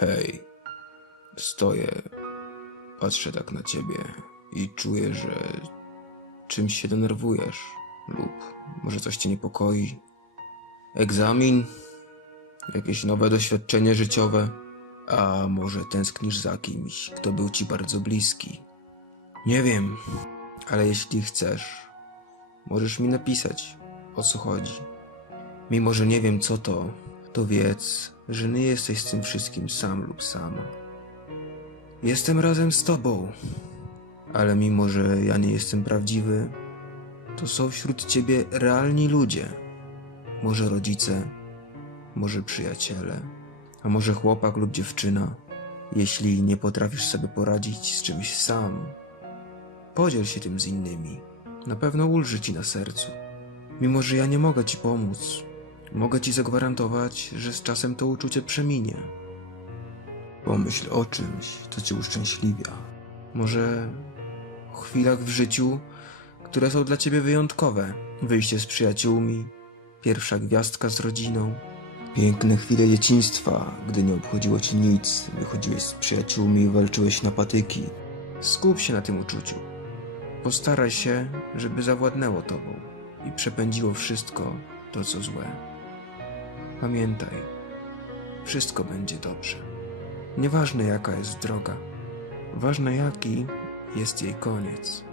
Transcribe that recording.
Hej, stoję, patrzę tak na ciebie i czuję, że czymś się denerwujesz lub może coś cię niepokoi. Egzamin, jakieś nowe doświadczenie życiowe, a może tęsknisz za kimś, kto był ci bardzo bliski. Nie wiem, ale jeśli chcesz, możesz mi napisać, o co chodzi. Mimo, że nie wiem co to, to wiedz, że nie jesteś z tym wszystkim sam lub sama. Jestem razem z tobą, ale mimo, że ja nie jestem prawdziwy, to są wśród ciebie realni ludzie. Może rodzice, może przyjaciele, a może chłopak lub dziewczyna. Jeśli nie potrafisz sobie poradzić z czymś sam, podziel się tym z innymi. Na pewno ulży ci na sercu. Mimo, że ja nie mogę ci pomóc, mogę ci zagwarantować, że z czasem to uczucie przeminie. Pomyśl o czymś, co cię uszczęśliwia. Może o chwilach w życiu, które są dla ciebie wyjątkowe. Wyjście z przyjaciółmi, pierwsza gwiazdka z rodziną. Piękne chwile dzieciństwa, gdy nie obchodziło ci nic, wychodziłeś z przyjaciółmi i walczyłeś na patyki. Skup się na tym uczuciu. Postaraj się, żeby zawładnęło tobą i przepędziło wszystko to, co złe. Pamiętaj, wszystko będzie dobrze. Nieważne jaka jest droga, ważne jaki jest jej koniec.